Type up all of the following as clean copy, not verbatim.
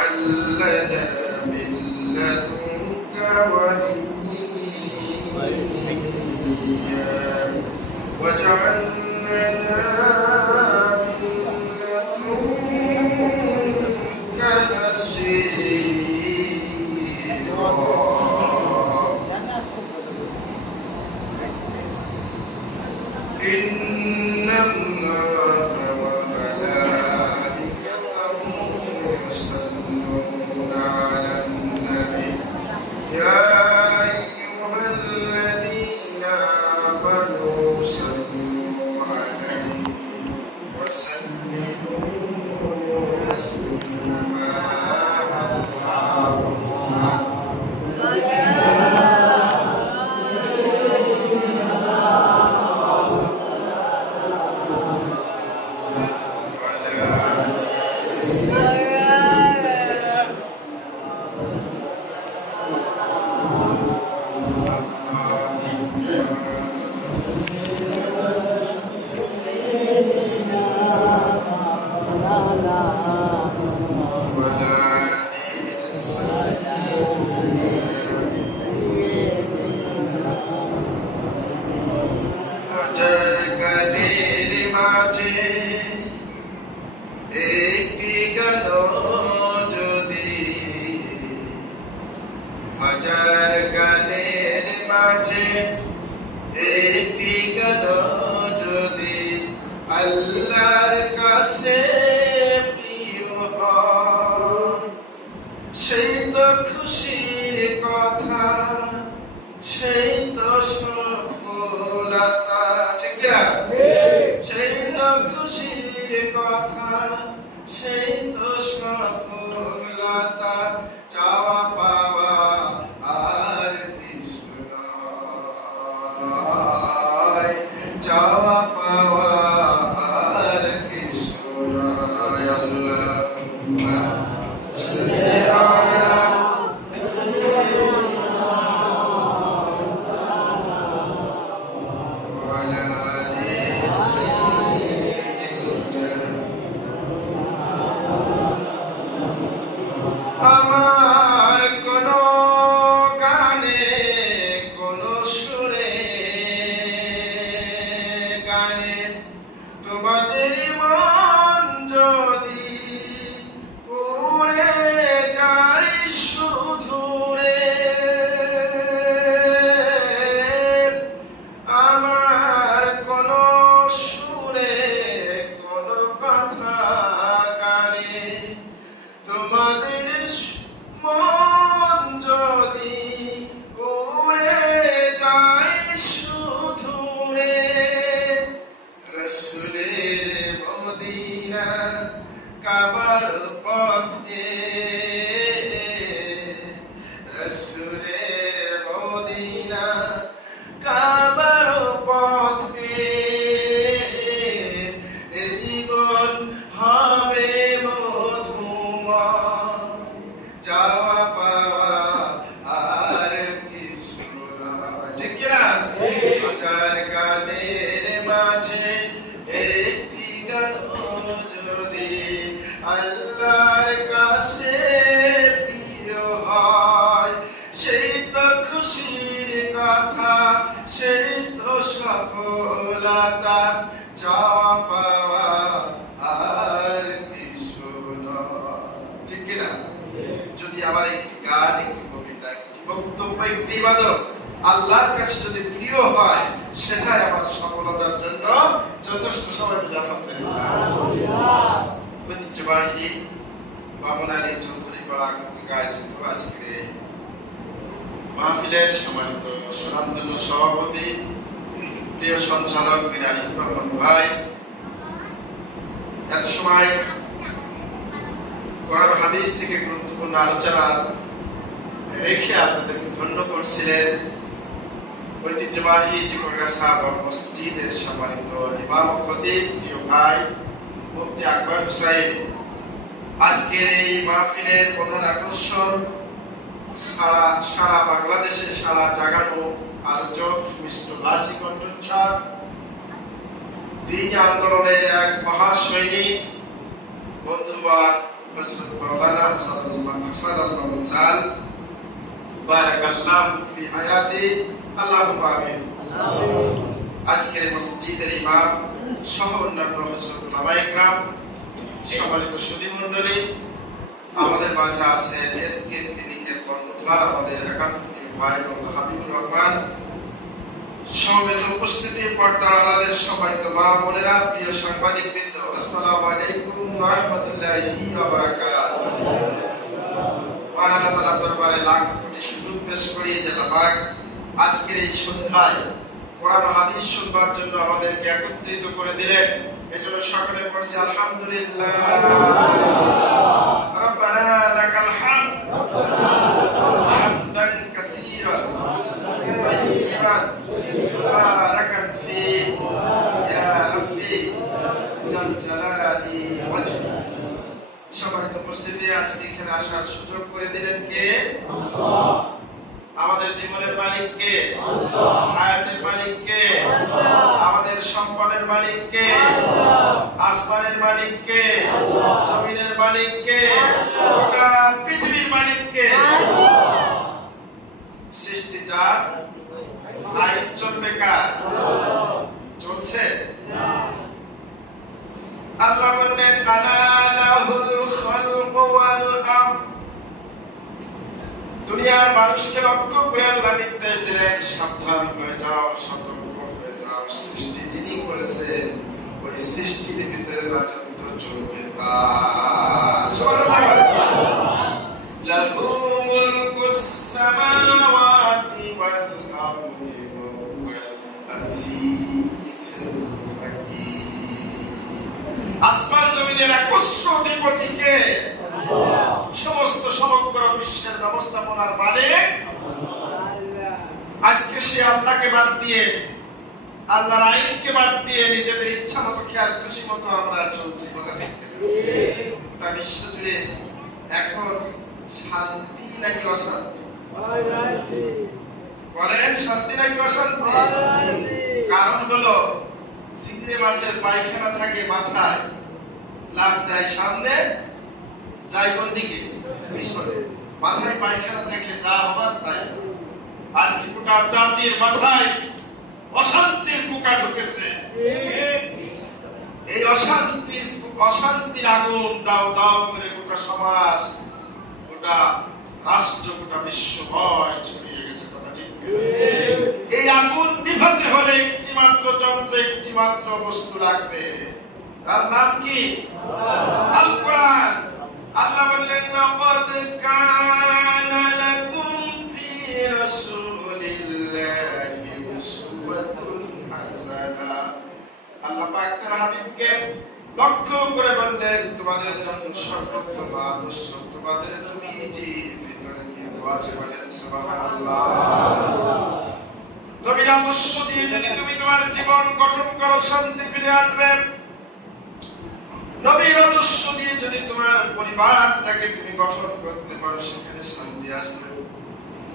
واجعل لنا من لدنك وليا واجعل لنا من لدنك نصيرا إن الله وملائكته يصلون على النبي يا أيها الذين آمنوا صلوا عليه وسلموا تسليما হাজার গানের মাঝে একটি গান যদি আল্লাহর কাছে প্রিয় হয় সেই তো খুশির কথা সেই তো সফলতা ঠিক না সেই তো খুশির কথা সেই তো সফলতা চাওয়া পাওয়া আর কিছু নয় চাওয়া পাওয়া আর কিছু নয় আল্লাহুম্মা সাল্লি আলা ওয়ালা আলি আমার কোন গানে কোন সুরে গানে তোমাদের মন যদি উড়ে যায় শুধু রে আমার কোন সুরে কোন কথা গানে তোমাদের মন যদি উড়ে যায় শুধু রে রাসূলের মদিনা কাবার পথে রাসূলের মদিনা কাবার পথে এ জীবন হবে চাওয়া পাওয়া আর কিছু নয় ঠিক না হাজার গানের মাঝে একটি গান যদি আল্লাহর কাছে প্রিয় হয় সেই তো খুশির কথা সেই তো সফলতা চাওয়া পাওয়া আর কিছু নয় ঠিক না যদি আমার একটি গান একটি কবিতা একটি বক্তব্য একটি ইবাদত আল্লাহর কাছে যদি প্রিয় হয় সেটাই আমার সফলতার জন্য যথেষ্ট। সবাই মিলে আলহামদুলিল্লাহ। ঐতিহ্যবাহী বামুনালী চৌধুরী পাড়া কর্তৃক আয়োজিত আজকে মাহফিলের সম্মানিত সুনামধন্য সভাপতি প্রিয় সঞ্চালক মীর আজিজুর রহমান ভাই, এত সময় কোরআন হাদিস থেকে গুরুত্বপূর্ণ আলোচনা রেখে আপনাদেরকে ধন্য করছিলেন ঐতিহ্যবাহী জিকরগাছা মসজিদের সম্মানিত ইমাম ও খতিব প্রিয় ভাই মুফতি আকবর হুসাইন। আজকের এই মাহফিলের প্রধান আকর্ষণ সারা বাংলাদেশে সারা জাগানো আলোচক মিস্টার বাসি কণ্ঠস্বর, দিন আন্দোলনের এক মহাসৈনিক, বন্ধুবান, হযরত মাওলানা হাসানুল্লাহ লাল বারাকাল্লাহু ফি হায়াতি আল্লাহুম্মা আমিন। আজকের মসজিদের ইমাম সহ অন্যান্য হযরত উলামায়ে কেরাম, সম্মানিত সুধী মণ্ডলী, আমাদের মাঝে আছেন এসকে ক্লিনিকের কর্ণধার আমাদের একান্ত ভাই মোহাম্মদ হাবিবুর রহমান, সমবেত উপস্থিতি, পর্দার আড়ালের সম্মানিত মা বোনেরা, প্রিয় সাংবাদিকবৃন্দ, আসসালামু আলাইকুম ওয়া রাহমাতুল্লাহি ওয়া বারাকাতুহু। মহান আল্লাহ তাআলার দরবারে লাখ কোটি শুকর পেশ করি যে আল্লাহ আজকের এই সন্ধ্যায় কোরআন হাদিস শুনবার জন্য আমাদেরকে একত্রিত করে দিলেন। এজন্য সকলে পড়ছি আলহামদুলিল্লাহ। রব্বানা লাকাল হামদ হামদান কাসীরান তাইয়িবান মুবারাকান ফীহি ইয়া রাব্বি জাল জালালি ওয়াজহি। সম্মানিত উপস্থিতি, আজকে এখানে আসার সুযোগ করে দিলেন কে? আল্লাহ। আমাদের জীবনের মালিক কে? আল্লাহ। হায়াতের মালিক কে? আল্লাহ। আমাদের সম্পদের মালিক কে? আল্লাহ। আসমানের মালিক কে? আল্লাহ। জমিনের মালিক কে? আল্লাহ। গোটা পৃথিবীর মালিক কে? আল্লাহ। সৃষ্টিটা আইন চলবে কার? আল্লাহ। চলছে না। আল্লাহ বলেন আলা লাহুল খালকু ওয়াল আমর। দুনিয়ার মানুষকে লক্ষ্য করে আল্লাহ নির্দেশ দিলেন, সাবধান হয়ে যাও, সতর্ক হয়ে যাও। সৃষ্টি যিনি করেছেন ওই সৃষ্টির ভিতরে রাজত্ব চলবে তার। সুবহানাল্লাহ। লাহু মুলকুস সামাওয়াতি ওয়াল আরদি ওয়া হুয়াল আজিজুল হাকীম। আসমান জমিনের একচ্ছ অধিপতি কে? আল্লাহ। সমস্ত সমগ্র বিশ্বের ব্যবস্থাপনার মালিক আল্লাহ। আজকে সে আল্লাহকে বাদ দিয়ে, আল্লাহর আইনকে বাদ দিয়ে নিজেদের ইচ্ছা মতো খেয়াল খুশি মতো আমরা চলছি। কথা ঠিক না? গোটা বিশ্ব জুড়ে এখন শান্তি নাকি অশান্তি? বলেন শান্তি নাকি অশান্তি? কারণ হলো চিংড়ি মাছের পায়খানা থাকে মাথায়, লাভ দেয় সামনে, যায় কোন দিকে? পিছনে। মাথায় পায়খানা থাকলে যা হবার তাই। আজকে গোটা জাতির মাথায় অশান্তির পোকা ঢুকেছে। এই অশান্তির আগুন দাও দাও করে গোটা সমাজ, গোটা রাষ্ট্র, গোটা বিশ্বময় ছড়িয়ে গেছে। কথা ঠিক? এই আগুন নিভাতে হলে একটি মাত্র যন্ত্র, একটি মাত্র বস্তু লাগবে। তার নাম কি? আল কোরআন। আল্লাহ বললেন লাকাদ কানা লাকুম ফি রাসূলিল্লাহি উসওয়াতুন হাসানা। আল্লাহ পাক তার হাবিবকে লক্ষ্য করে বললেন তোমাদের জন্য সর্বোত্তম আদর্শ তোমাদের নবীজির ভিতরে নিহিত আছে। বলেন সুবহানাল্লাহ। নবীর আদর্শ দিয়ে যদি তুমি তোমার জীবন গঠন করো, শান্তি ফিরে আসবে। নবীর আদর্শ দিয়ে যদি তোমার পরিবারটাকে তুমি গঠন করতে পারো, সেখানে শান্তি আসবে।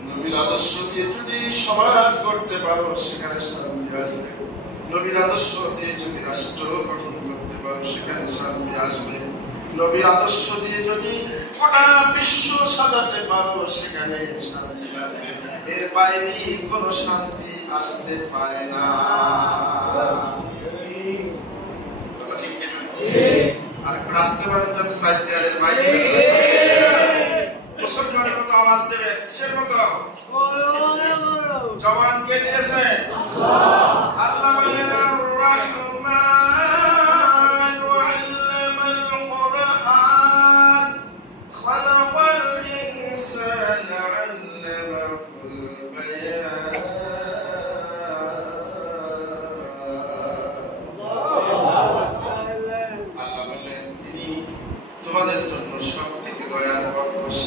নবীর আদর্শ দিয়ে যদি সমাজ করতে পারো, সেখানে শান্তি আসবে। নবীর আদর্শ দিয়ে যদি রাষ্ট্র গঠন করতে পারো, সেখানে শান্তি আসবে। নবীর আদর্শ দিয়ে যদি গোটা বিশ্ব সাজাতে পারো, সেখানে শান্তি আসবে। এর বাইরে কোনো শান্তি আসতে পারে না। কথা ঠিক কিনা? আর আসতে পারেন যাতে সাইড দেয়ালের বাইরে মুসলমানের মতো আওয়াজ দেবে। কিসের মতো? জবান কে দিয়েছে? আল্লাহ। আল্লাহ বলেন আর রহমান আল্লামাল কুরআন খালাকাল ইনসানা আল্লামাহুল বায়ান। তোমাদের জন্য সব থেকে দয়ার পরশ,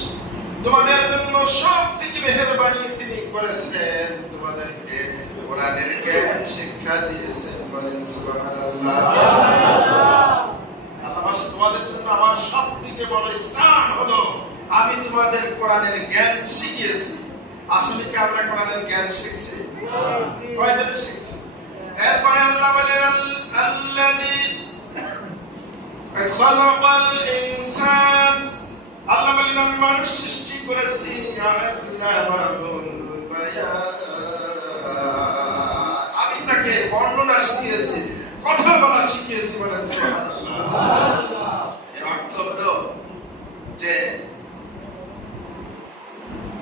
তোমাদের জন্য সব থেকে মেহেরবানি তিনি করেছেন, তোমাদেরকে কোরআনের জ্ঞান শিক্ষা দিয়েছেন। বলেন সুবহানাল্লাহ। আল্লাহ তোমাদের জন্য আমার সব থেকে বড় ইহসান হলো আমি তোমাদের কোরআনের জ্ঞান শিখিয়েছি। আসলে কি আমরা কোরআনের জ্ঞান শিখছি? কয়জন শিখছি? এরপরে আল্লাহ বলেন আল্লাযী খালাকাল ইনসান, আল্লাহ বলেন আমি মানুষ সৃষ্টি করেছি, আল্লামাহুল বায়ান, আমি তাকে বর্ণনা শিখিয়েছি, কথা বলা শিখিয়েছি। বলেন সুবহানাল্লাহ। এর অর্থ হলো যে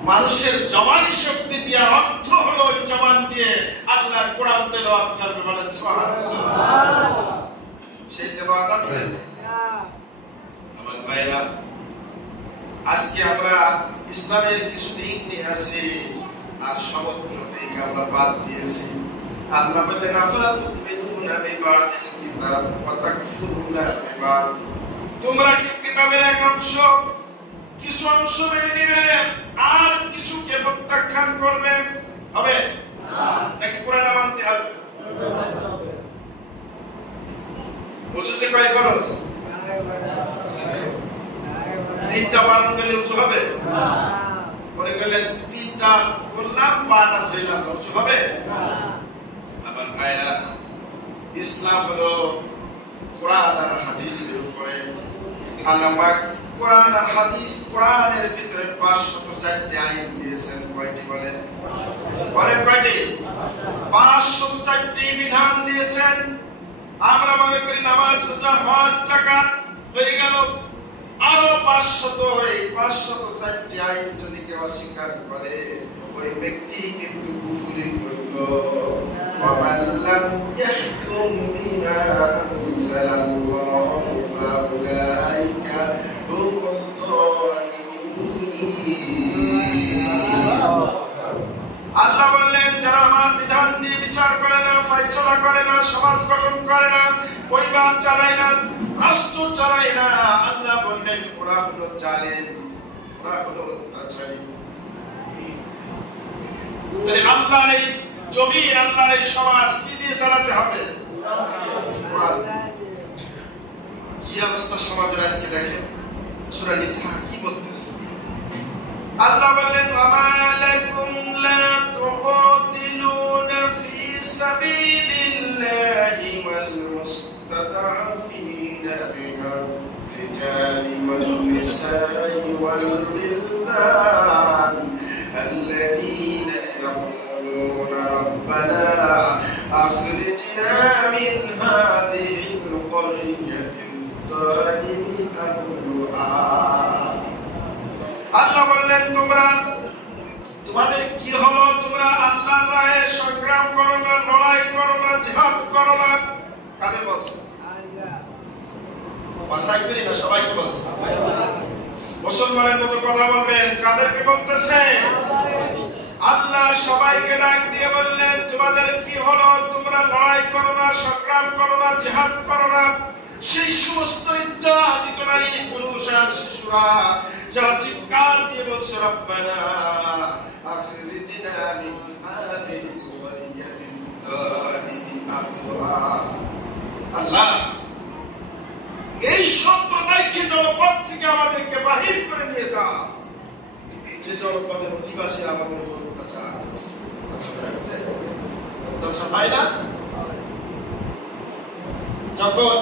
মানুষের জবানি শক্তি দিয়ে, অর্থ হলো ওই জবান দিয়ে আল্লাহর কোরআন তেলাওয়াত করবে। বলেন সুবহানাল্লাহ। সেই তেলাওয়াত আছে আমার ভাইরা। আজকে আমরা ইসলামের কিছু দিক নিয়ে আসি, আর সমগ্র দিক আমরা বাদ দিয়েছি। আল্লাহ বলেন আফালা তুমিনুনা বিবাদিল কিতাব ওয়া তাকফুরুনা বিবাদ, তোমরা কি কিতাবের এক অংশ, কিছু অংশ মেনে নিবে আর কিছুকে প্রত্যাখ্যান করবে? হবে নাকি কোরআন মানতে হবে? বুঝতে কয় খরচ? তিনটা পালন করলে উঁচু হবে? মনে করলেন তিনটা করলাম, পাটা ধরলাম, উঁচু হবে? আমার ভাইরা, ইসলাম হলো কোরআন আর হাদিসের উপরে। আল্লাহ পাক কোরআন আর হাদিস, কোরআনের ভিতরে 504টি আইন দিয়েছেন। কয়টি বলেন? বলেন কয়টি? 504টি বিধান দিয়েছেন। আমরা মনে করি নামাজ, রোজা, হজ, যাকাত হয়ে গেল, আরো 504টি আইন যদি কেউ অস্বীকার করে, ওই ব্যক্তি কিন্তু কুফরি করলো। وَمَنْ لَمْ يَحْكُمْ بِمَا أَنزَلَ اللَّهُ فَأُولَئِكَ هُمُ الظَّالِمُونَ। আল্লাহ বললেন যারা আমার বিধান নিয়ে বিচার করে না, ফয়সালা করে না, সমাজ গঠন করে না, পরিবার চালায় না, রাষ্ট্র চালায় না, আল্লাহ বললেন ওরা হলো জালেম, ওরা হলো অত্যাচারী। তাই আল্লাহর এই জমিন, আল্লাহর এই সমাজ কি দিয়ে চালাতে হবে? কি অবস্থা সমাজের আজকে দেখেন। সূরা নিসা কি বলতেছে? আল্লাহ বলেন ওয়া লাকুম লা তুকাতিলুনা ফি সাবিলিল্লাহি ওয়াল মুস্তাদআফিনা মিনার রিজালি ওয়ান নিসাই ওয়াল বিলদান আল্লাযীনা ইয়াকুলুনা রাব্বানা আখরিজনা মিন হাযিহিল ক্বরিয়াতিল যালিমি আহলুহা। আল্লাহ বললেন তোমাদের কি হলো? তোমরা আল্লাহর রাহে সংগ্রাম করো না, লড়াই করো না, জিহাদ করো না। কাদের বলছে? বাসাই করি না, সবাইকে বলছে। মুসলমানের মতো কথা বলবেন, কাদেরকে বলতেছে? আল্লাহ সবাইকে ডাক দিয়ে বললেন তোমাদের কি হলো? তোমরা লড়াই করো না, সংগ্রাম করো না, জিহাদ করো না। সেই সমস্ত নির্যাতিত নারী, পুরুষ আর শিশুরা যারা চিৎকার দিয়ে বলছে রব্বানা আখরিজনা মিন হাযিহিল ক্বরিয়াতিল যালিমি আহলুহা, আল্লাহ এই সম্প্রদায়কে জনপদ থেকে আমাদেরকে বাহির করে নিয়ে যা, যে জনপদের অধিবাসী আমাদের উপর অত্যাচার করছে। অত্যাচার হয় না? যখন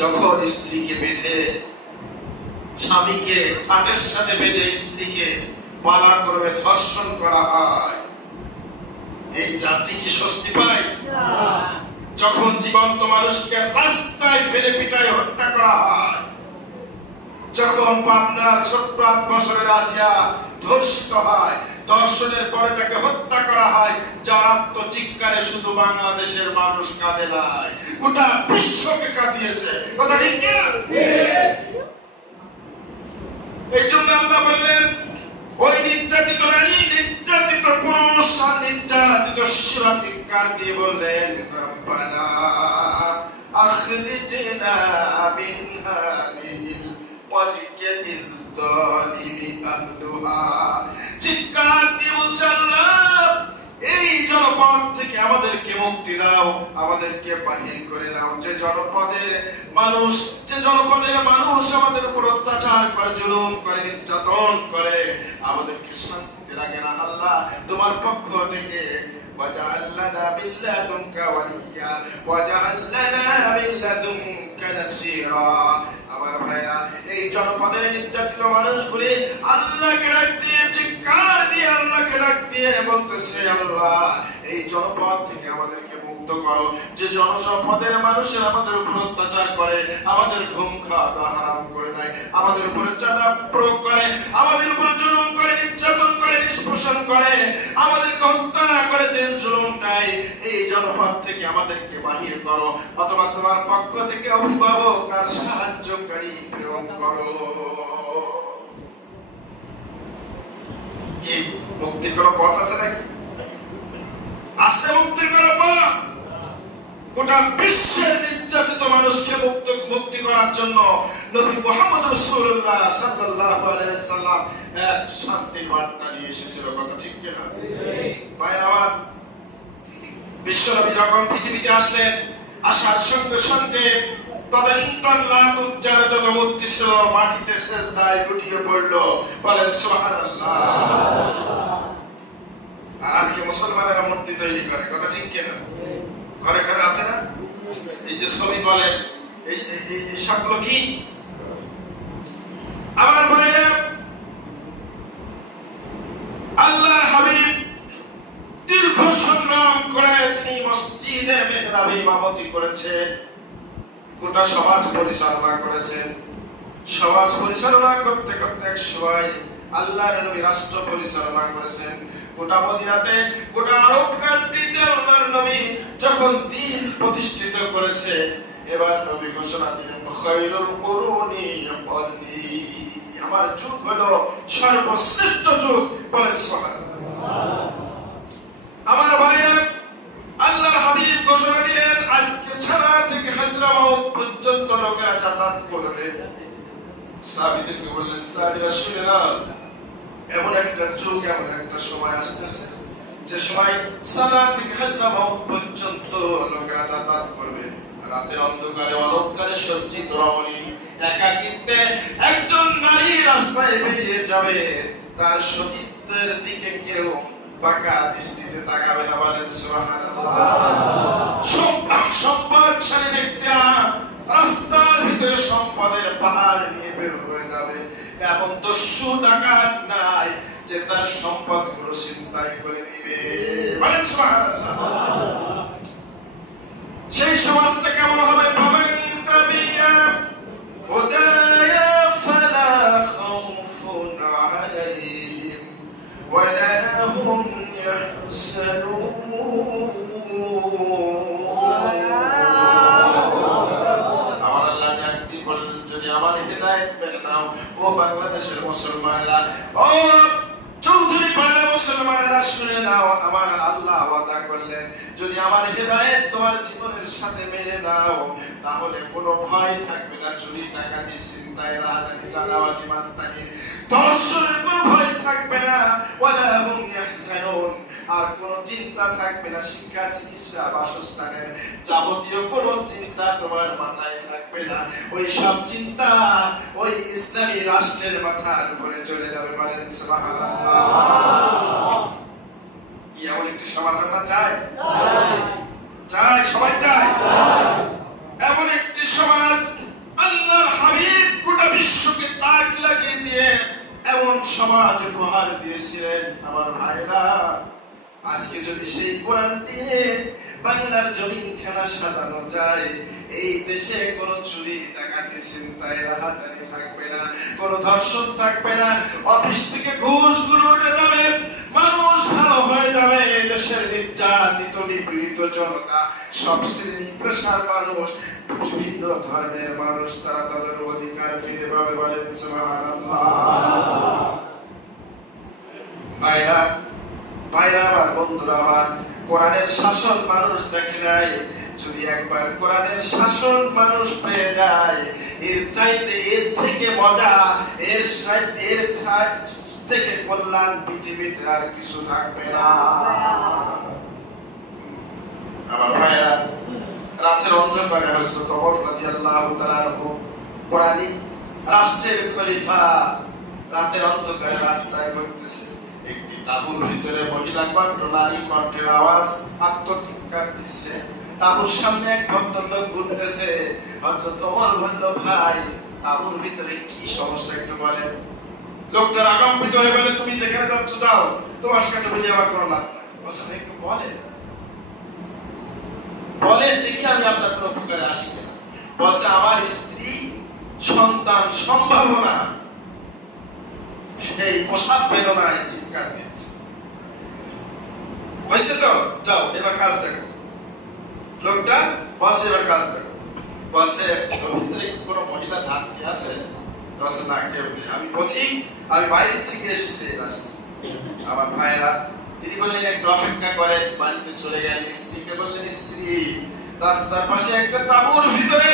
যখন স্ত্রীকে বেঁধে, স্বামীকে খাটের সাথে বেঁধে স্ত্রীকে পালা করবে, ধর্ষণ করা হয়, এই জাতি কি স্বস্তি পায়? যখন জীবন্ত মানুষকে রাস্তায় ফেলে পিটায় হত্যা করা হয়, যখন পাবনার ছোট্ট 8 বছরের আসিয়া ধর্ষিত হয়, ধর্ষণের পরে তাকে হত্যা করা হয়, যার আত্মচিৎকারে শুধু বাংলাদেশের মানুষ কাঁদে নাই, গোটা বিশ্বকে কাঁদিয়েছে। কথা ঠিক না? এই জন্য আল্লাহ বললেন ওই নির্যাতিত নারী, নির্যাতিত পুরুষ আর নির্যাতিত শিশুরা চিৎকার দিয়ে বললেন রব্বানা আখরিজনা মিন হাযিহিল ক্বরিয়াতিল যালিমি আহলুহা। চিৎকার দিয়ে বলছে আল্লাহ এই জনপদ থেকে আমাদেরকে মুক্তি দাও, আমাদেরকে বাহির করে নাও। যে জনপদের মানুষ আমাদের উপর অত্যাচার করে, জুলুম করে, নির্যাতন করে, আমাদেরকে শান্তিতে রাখে না আল্লাহ, তোমার পক্ষ থেকে ওয়াজআল লানা মিন লাদুনকা ওয়ালিয়্যা ওয়াজআল লানা মিন লাদুনকা নাসীরা। আমার ভাইরা, এই জনপদের নির্যাতিত মানুষগুলি আল্লাহকে ডাক দিয়ে, চিৎকার দিয়ে আল্লাহকে ডাক দিয়ে বলতেছে, আল্লাহ এই জনপদ থেকে আমাদেরকে মুক্ত করো। যে জনসম্পদের মানুষের আমাদের উপর অত্যাচার করে, আমাদের ঘুম খাওয়া দাওয়া হারাম করে দেয়, আমাদের উপরে চাঁদা প্রয়োগ করে, আমাদের উপর জুলুম করে, নির্যাতন করে, নিষ্পেষণ করে, আমাদেরকে হত্যা করে, জেল জুলুম দেয়, এই জনপদ থেকে আমাদেরকে বাহির করো, অথবা তোমার পক্ষ থেকে অভিভাবক আর সাহায্যকারী প্রেরণ করো। কি মুক্তি কোনো পথ আছে নাকি? আছে মুক্তির কোনো পথ? গোটা বিশ্বের নির্যাতিত মানুষকে মুক্তি করার জন্য নবী মুহাম্মদ রাসূলুল্লাহ সাল্লাল্লাহু আলাইহি ওয়াসাল্লাম এক শান্তির বার্তা নিয়ে এসেছিল। কথা ঠিক কি না? ভাই আমার, বিশ্বনবী যখন পৃথিবীতে আসলেন, আসার সঙ্গে সঙ্গে তদানীন্তন লাখ উজ্জার যত মূর্তি ছিল মাটিতে সেজদায় লুটিয়ে পড়ল। বলেন সুবহানাল্লাহ। আর আজকে মুসলমানেরা মূর্তি তৈরি করে। কথা ঠিক কি না? ঘরে ঘরে আছে না? এই যে ছবি বলেন, এই সবগুলো কি? আমার ভাইরা, আল্লাহর হাবিব দীর্ঘ সংগ্রাম করে তিনি মসজিদে মেহরাবে ইমামতি করেছেন, গোটা সমাজ পরিচালনা করেছেন। সমাজ পরিচালনা করতে করতে এক সময় আল্লাহর নবী রাষ্ট্র পরিচালনা করেছেন। গোটা মদিনাতে, গোটা আরব কান্ট্রিতে আল্লাহর নবী যখন দ্বীন প্রতিষ্ঠিত করেছে, এবার নবী ঘোষণা দিলেন, খায়রুল কুরুনি ক্বারনি, আমার যুগ হলো সর্বশ্রেষ্ঠ যুগ। বলেন সুবহানাল্লাহ। আমার ভাইরা, আল্লাহর হাবিব ঘোষণা দিলেন, আজকে ছাড়া থেকে হাজরামাউত পর্যন্ত লোকেরা যাতায়াত করবে। সাহাবীদেরকে বললেন, সাহাবীরা শুনে নাও, এমন একটা যুগ, এমন একটা সময় আসতেছে যে সময় সানা থেকে হাজরামাউত পর্যন্ত লোকেরা যাতায়াত করবে। রাতে অন্ধকারে অলক্কারে সজ্জিত রমণী একাকিত্বে একজন নারী রাস্তায় বেরিয়ে যাবে, তার সতীত্বের দিকে কেউ বাঁকা দৃষ্টিতে তাকাবে না। বলেন সুবহানাল্লাহ। সম্পদশালী ব্যক্তিরা রাস্তার ভিতরে সম্পদের পাহাড় নিয়ে বের হয়ে যাবে। এমন দস্যু ডাকাত নাই যে তার সম্পদগুলো ছিনতাই করে নিবে। বলেন সুবহানাল্লাহ। সেই সমাজটা কেমন হবে? পাবেন তাবিয়া হুদায়া ফালা খাউফুন আলাইহিম ওয়ালা হুম ইয়াহজানুন। আমার আল্লাহ ডাকতে বলেন, যদি আমার হিদায়াত পেয়ে নাও ও বাংলাদেশের মুসলমানেরা, ও চৌধুরী পাড়ার মুসলমানেরা শুনে নাও, আমার আল্লাহ ওয়াদা করলেন, যদি আমার হিদায়াত তোমার জীবনের সাথে মেনে নাও, তাহলে কোনো ভয় থাকবে না, চুরি ডাকাতি ছিনতাই রাহাজানি চাঁদাবাজি মাস্তানি ধর্ষণের কোনো ভয় থাকবে না। ওয়ালা হুম ইয়াহজানুন, আর কোনো চিন্তা থাকবে না, শিক্ষা চিকিৎসা বাসস্থানের যাবতীয় কোনো চিন্তা তোমার মাথায় থাকবে না। ওই সব চিন্তা ওই ইসলামী রাষ্ট্রের মাথার উপরে চলে যাবে। বলেন সুবহানাল্লাহ। কি এমন একটি সমাজ আমরা চাই? চাই, সবাই চাই। এমন একটি সমাজ আল্লাহর হাবিব গোটা বিশ্বকে তাক লাগিয়ে দিয়ে এমন সমাজ উপহার দিয়েছিলেন। আমার ভাইরা, আজকে যদি সেই কোরআন দিয়ে বাংলার জমিন খেলা সাজানো যায়, এই দেশে কোনো চুরি ডাকাতি ছিনতাই রাহাজানি থাকবে না, কোনো ধর্ষণ থাকবে না, অফিস থেকে ঘুষগুলো উঠে যাবে, মানুষ ভালো হয়ে যাবে। দেশের নির্যাতিত নিপীড়িত জনতা, সব শ্রেণী পেশার মানুষ, বিভিন্ন ধর্মের মানুষ, তারা তাদের অধিকার ফিরে পাবে। বলেন সুবহানাল্লাহ। ভাইরা, আমার বন্ধুরা আমার, কোরআনের শাসন মানুষ দেখে নাই, যদি একবার কোরআনের শাসন মানুষ পেয়ে যায়, এর চাইতে, এর থেকে মজা, এর থেকে কল্যাণ পৃথিবীতে আর কিছু থাকবে না। আমার ভাইরা, রাতের অন্ধকারে হযরত ওমর রাদিয়াল্লাহু তাআলা আনহু পরানি রাষ্ট্রের খলিফা রাতের অন্ধকারে রাস্তায় ঘুরতেছে। একটি তাঁবুর ভিতরে মহিলা কণ্ঠ, নারী কণ্ঠের আওয়াজ আত্মচিৎকার দিচ্ছে। তাঁবুর সামনে এক ভদ্রলোক ঘুরতেছে। হযরত ওমর বলল, ভাই তাঁবুর ভিতরে কি সমস্যা একটু বলেন। লোকটা আগামপিত হয়ে বলে, তুমি যেখানে যাচ্ছ যাও, তোমার কাছে বলি আমার কোনো লাভ নাই। বলছে, একটু বলেন বলেন দেখি আমি আপনার কোনো উপকারে আসি কিনা। বলছে, আমার স্ত্রী সন্তান সম্ভাবনা সেই প্রসাদ বেদনায় চিৎকার দিচ্ছে। হয়েছে তো, যাও এবার কাজ দেখো। লোকটা বসে, এবার কাজ দেখো। বসে, ভিতরে কোন মহিলা ধারতি আছে? বসে, না কেউ নেই, আমি পথিক, আমি বাইরে থেকে এসেছি এই রাস্তা। আমার ভাইরা, তিনি বললেন একটু অপেক্ষা করেন। বাড়িতে চলে গেলেন। স্ত্রীকে বললেন, স্ত্রী রাস্তার পাশে একটা তাঁবুর ভিতরে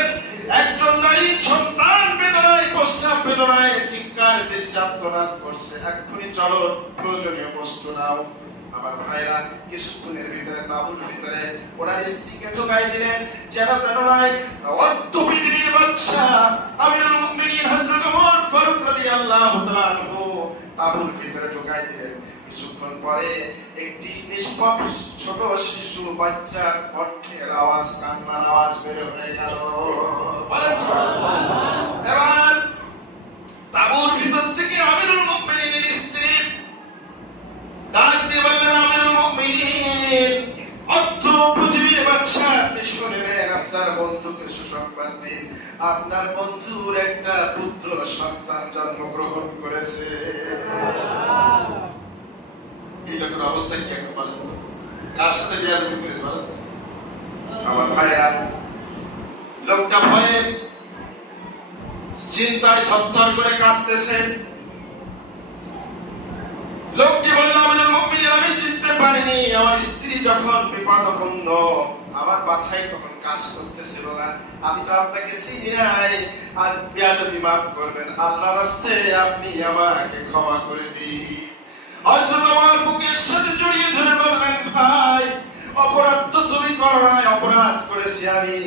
একজন নারী সন্তান বেদনায়, প্রস্রাব বেদনায় চিৎকার দিচ্ছে, আর্তনাদ করছে, এক্ষুনি চলো, প্রয়োজনীয় বস্তু নাও। আমার ভাইরা, কিছুক্ষণের ভিতরে তাঁবুর ভিতরে ওনার স্ত্রীকে ঢোকাই দিলেন। যেন কেন নয়, অদ্য পৃথিবীর বাদশা আমিরুল মুমিনিন হযরত ওমর ফারুক রাদিয়াল্লাহু তাআলা আনহু তাঁবুর ভিতরে ঢোকাই দিলেন। কিছুক্ষণ পরে একটি নিষ্পাপ ছোট শিশু বাচ্চার কণ্ঠের আওয়াজ, কান্নার আওয়াজ বের হয়ে গেল। এবার তাঁবুর ভিতর থেকে আমিরুল মুমিনিনের স্ত্রী ডাক দিয়ে বললেন, আমিরুল মুমিনিন, অর্ধ পৃথিবীর বাদশা, আপনি শুনে নেন, আপনার বন্ধুকে সুসংবাদ দিন, আপনার বন্ধুর একটা পুত্র সন্তান জন্মগ্রহণ করেছে। এই লোকের অবস্থা কি এখন বলেন? কার সাথে বেয়াদবি করেছে বলেন? আমার ভাইরা, লোকটা ভয়ে চিন্তায় থরথর করে কাঁপতেছে। লোকটি বলল, আমিরুল মুমিনিন, আমি চিনতে পারিনি, আমার স্ত্রী যখন বিপদাপন্ন, আমার মাথায় তখন কাজ করতেছিল না, আমি তো আপনাকে চিনি নাই, আর বেয়াদবি মাফ করবেন, আল্লাহর রাস্তে আপনি আমাকে ক্ষমা করে দিন। হযরত ওমর বুকের সাথে জড়িয়ে ধরে বললেন, ভাই অপরাধ তো তুমি করো নাই, অপরাধ করেছি আমি।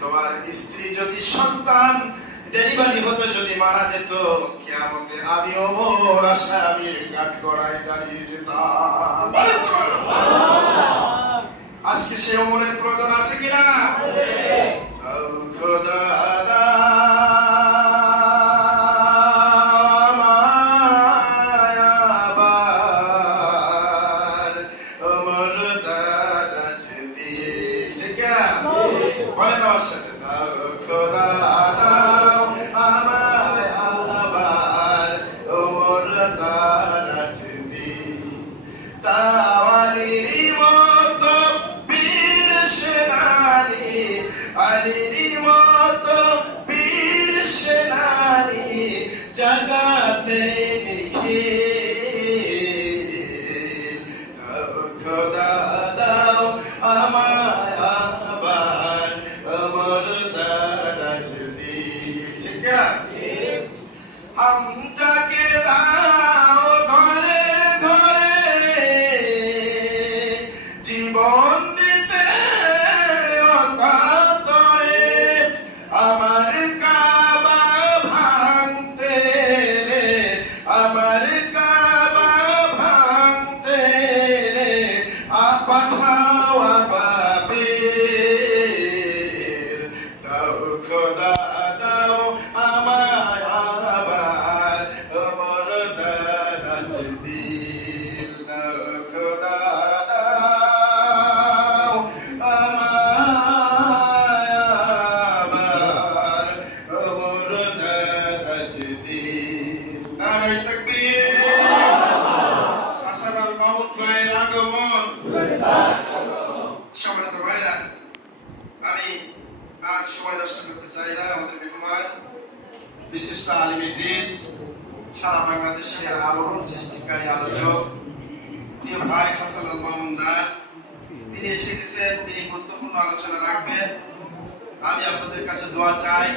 তোমার স্ত্রী যদি সন্তান ডেলিভারি হতে যদি মারা যেত, কিয়ামতে আমি ওমর আসামির কাঠগড়ায় দাঁড়িয়ে যেতাম। আজকে সে ওমরের প্রয়োজন আছে কিনা? খোদা বলেন আমার সাথে, খোদা আমায় আবার ওমর দারাজ দিন, তাওয়ালির মতো বীর সেনানি, আলীর মতো বীর সেনানি, জাগাতে নিখিল, খোদা দাও আমায় আবার ওমর দারাজ দিন। ঠিক না? আমটাকে দাও ঘরে ঘরে, জীবন দিতে অকাতরে, আমার কাবা ভাঙতে, আমার কাবা ভাঙতে পাঠাও আবাবিল, দাও খোদা দাও আমায় আবার ওমর দারাজ দিন, দাও খোদা দাও আমায় আবার ওমর দারাজ দিন। নারে তাকবীর! আসসালামু মাহমুদ ভাইয়ের আগমন। সম্মানিত ভাইরা, আমি আর সময় নষ্ট করতে চাই না। আমাদের মেহমান বিশিষ্ট আলিমে দ্বীন, সারা বাংলাদেশের আলোড়ন সৃষ্টিকারী আলোচক প্রিয় ভাই হাসান আল মামুনদার, তিনি এসে গেছেন, তিনি গুরুত্বপূর্ণ আলোচনা রাখবেন। আমি আপনাদের কাছে দোয়া চাই।